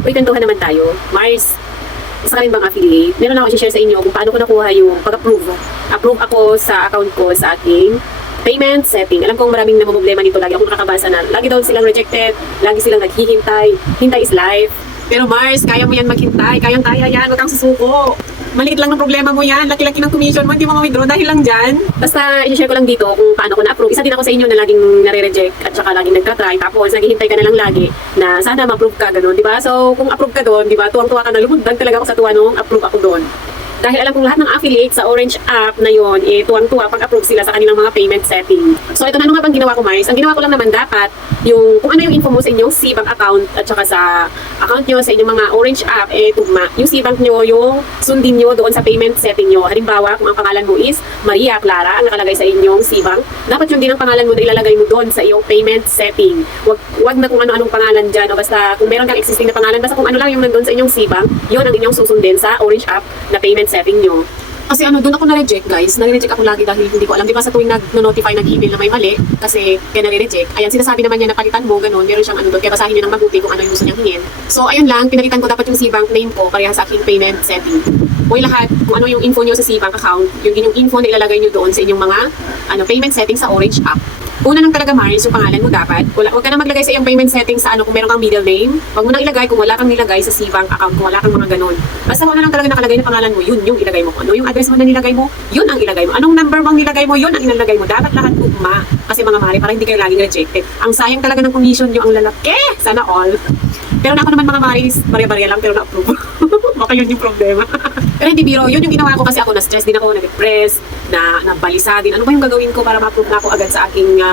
Uy, kantuhan naman tayo. Mars, isa ka rin bang affiliate? Meron ako i-share sa inyo kung paano ko nakuha yung pag-approve. Approve ako sa account ko sa aking payment setting. Alam kong maraming namumblema nito. Lagi akong nakakabasa na lagi daw silang rejected, lagi silang naghihintay. Hintay is life. Pero Mars, kaya mo yan maghintay. Kayang-kaya yan. Huwag kang susuko. Maliit lang ng problema mo yan. Laki-laki ng commission mo. Hindi mo ma-withdraw dahil lang dyan. Basta, i-share ko lang dito kung paano ko na-approve. Isa din ako sa inyo na laging nare-reject at saka laging nagtatry. Tapos, naghihintay ka na lang lagi na sana ma-approve ka, gano'n, di ba? So, kung approve ka doon, di ba? Tuwang-tuwa ka na. Lumundag talaga ako sa tuwa nung approve ako doon. Dahil alam kong lahat ng affiliate sa Orange app na yon, tuwang-tuwa pag-approve sila sa kanilang mga payment setting. So ito na, ano nga bang ginawa ko, Mars? Ang ginawa ko lang naman dapat, yung kung ano yung info mo sa inyong Cbank account at saka sa account nyo sa inyong mga Orange app, tugma. Yung Cbank nyo, yung sundin nyo doon sa payment setting nyo. Halimbawa, kung ang pangalan mo is Maria Clara, ang nakalagay sa inyong Cbank, dapat yung din ang pangalan mo na ilalagay mo doon sa iyong payment setting. Wag na kung ano-anong pangalan dyan, o basta kung meron kang existing na pangalan, basta kung ano lang yung nandun sa inyong Cbank, yun ang inyong susundin sa Orange app na payment setting nyo. Kasi doon ako na-reject, guys. Nare-reject ako lagi dahil hindi ko alam. Di ba sa tuwing nag-notify, nag-email na may mali, kasi kaya nare-reject. Ayan, sinasabi naman niya na palitan mo, ganun. Meron siyang doon, kaya basahin niyo ng mabuti kung ano yung gusto niyang hingin. So, ayun lang, pinalitan ko dapat yung Cbank name ko, pareha sa aking payment setting. Huwag lahat, kung ano yung info niyo sa Cbank account, yung info na ilalagay niyo doon sa inyong mga payment setting sa Orange app. Una nang talaga, Mars, yung pangalan mo dapat. Huwag ka na maglagay sa iyong payment settings sa kung meron kang middle name. Huwag mo nang ilagay kung wala kang nilagay sa Cbank account, kung wala kang mga ganun. Basta kung ano lang talaga nakalagay na pangalan mo, yun yung ilagay mo. Ano yung address mo na nilagay mo, yun ang ilagay mo. Anong number bang nilagay mo, yun ang ilalagay mo. Dapat lahat tugma. Kasi mga mare, para hindi kayo laging rejected. Ang sayang talaga ng commission nyo, ang lalaki. Sana all. Pero ako naman mga maris, barya-barya lang pero na-approve. Baka yun yung problema. Pero hindi biro, yun yung ginawa ko kasi ako na-stress din ako, na-depress, nabalisa din. Ano ba yung gagawin ko para ma-approve na ako agad sa aking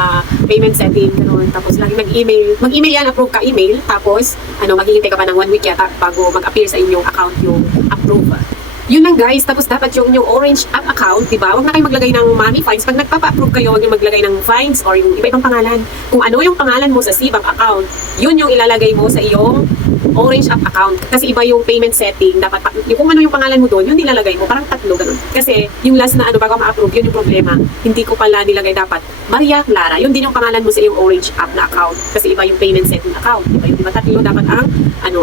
payment setting, gano'n. Tapos lagi mag-email. Mag-email yan, approve ka email. Tapos, maghihintay ka pa ng 1 week yata bago mag-appear sa inyong account yung approve. Yun lang, guys. Tapos dapat yung Orange app account, diba? Huwag na kayo maglagay ng money fines. Pag nagpapa-approve kayo, huwag yung maglagay ng fines or yung iba-ibang pangalan. Kung ano yung pangalan mo sa Cbank account, yun yung ilalagay mo sa iyong Orange app account. Kasi iba yung payment setting. Dapat, kung ano yung pangalan mo doon, yun nilalagay mo. Parang tatlo, ganun. Kasi yung last na bago ma-approve, yun yung problema. Hindi ko pala nilagay dapat Maria Clara. Yun din yung pangalan mo sa iyong Orange app na account. Kasi iba yung payment setting account. Diba tatlo dapat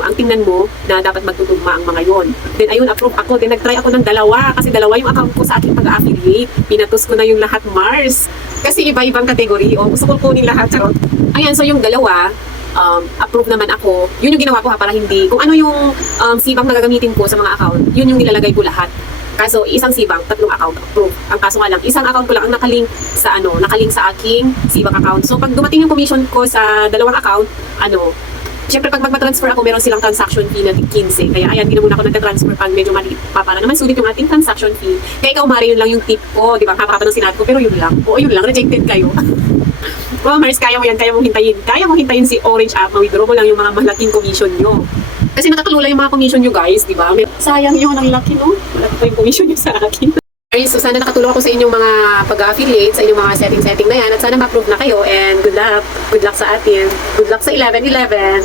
ang tingnan mo na dapat magtutugma ang mga yon. Then ayun, approve ako. Then nag-try ako ng dalawa. Kasi dalawa yung account ko sa aking pag-affiliate. Pinatos ko na yung lahat, Mars. Kasi iba-ibang kategory. Gusto ko kunin lahat. Charot. Ayan, so yung dalawa, approve naman ako. Yun yung ginawa ko para hindi, kung ano yung Cbank na gagamitin ko sa mga account, yun yung nilalagay ko lahat. Kaso isang Cbank, tatlong account approve. Ang kaso nga lang, isang account ko lang ang nakalink sa aking Cbank account. So pag dumating yung commission ko sa dalawang account, siyempre pag magpa-transfer ako, meron silang transaction fee na 15. Kaya ayan, hindi na muna ako nagta-transfer pag medyo maliit pa para naman sulit yung ating transaction fee. Kaya ikaw, Mari, yun lang yung tip ko. Di ba? Hapa-hapa ng sinabi ko, pero yun lang. Oo, yun lang. Rejected kayo. Well, Mars, kaya mo yan. Kaya mong hintayin. Kaya mong hintayin si Orange app. Ma-withdraw mo lang yung mga malaking commission nyo. Kasi nakatulula yung mga commission nyo, guys. Di ba? Sayang yun. Ang laki, no? Malaki pa yung commission nyo sa akin. So, sana nakatulong ako sa inyong mga pag-affiliate, sa inyong mga setting na yan. At sana ma-approve na kayo. And good luck. Good luck sa atin. Good luck sa 11-11.